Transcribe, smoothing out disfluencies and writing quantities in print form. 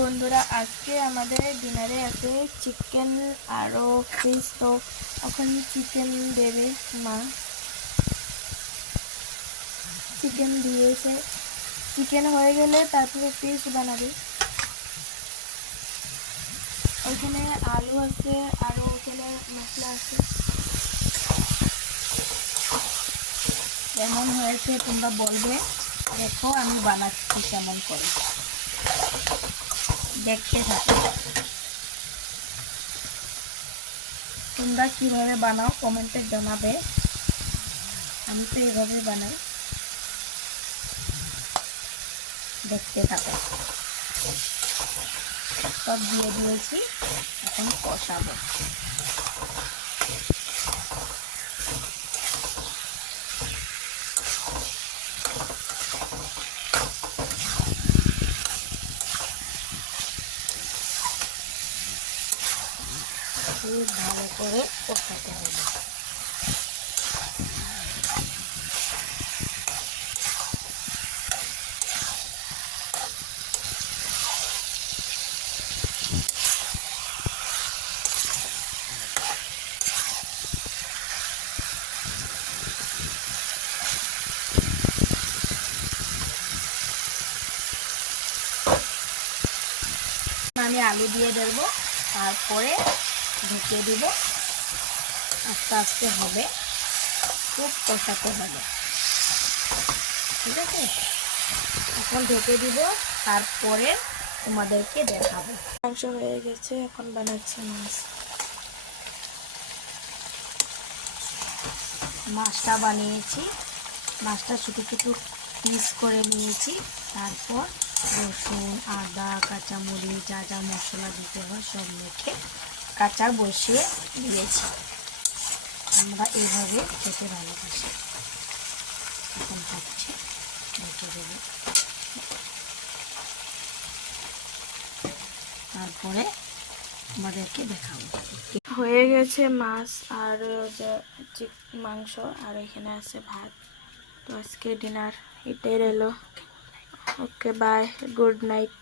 বন্ধুরা আজকে আমাদের ডিনারে আছে চিকেন আরও ফিশ। তো এখন চিকেন দেবে মা, চিকেন দিয়েছে। চিকেন হয়ে গেলে তারপরে ফিশ বানাবে। ওইখানে আলু আছে আর ওখানে মশলা আছে। কেমন হয়েছে তোমরা বলবে। দেখো আমি বানাচ্ছি কেমন করে, দেখতে থাকো। তোমরা কিভাবে বানাও কমেন্টে জানাবে। আমি তো এইভাবে বানাই, দেখতে থাকো। সব দিয়ে দিয়েছি, এখন কষাবো। খুব ভালো করে কষাতে হবে। আমি আলু দিয়ে দেব, তারপরে ঢেকে দিব। আস্তে আস্তে হবে, খুব কষাতে হবে, ঠিক আছে। এখন ঢেকে দিব, তারপরে তোমাদেরকে দেখাবো। মাংস হয়ে গেছে, এখন বানাচ্ছি মাছ। মাছটা বানিয়েছি, মাছটা ছোটো ছোটো পিস করে নিয়েছি। তারপর রসুন, আদা, কাঁচামরিচ, যা যা মশলা দিতে হয় সব মেখে কাঁচা বসিয়ে দিয়েছি। আমরা এইভাবে খেতে ভালোবাসি। এখন হচ্ছে, রেখে দেবো। তারপরে আমাদেরকে দেখাবো। হয়ে গেছে মাছ আর মাংস, আর এখানে আছে ভাত। তো আজকে ডিনার এটাই রইলো। Okay bye, good night.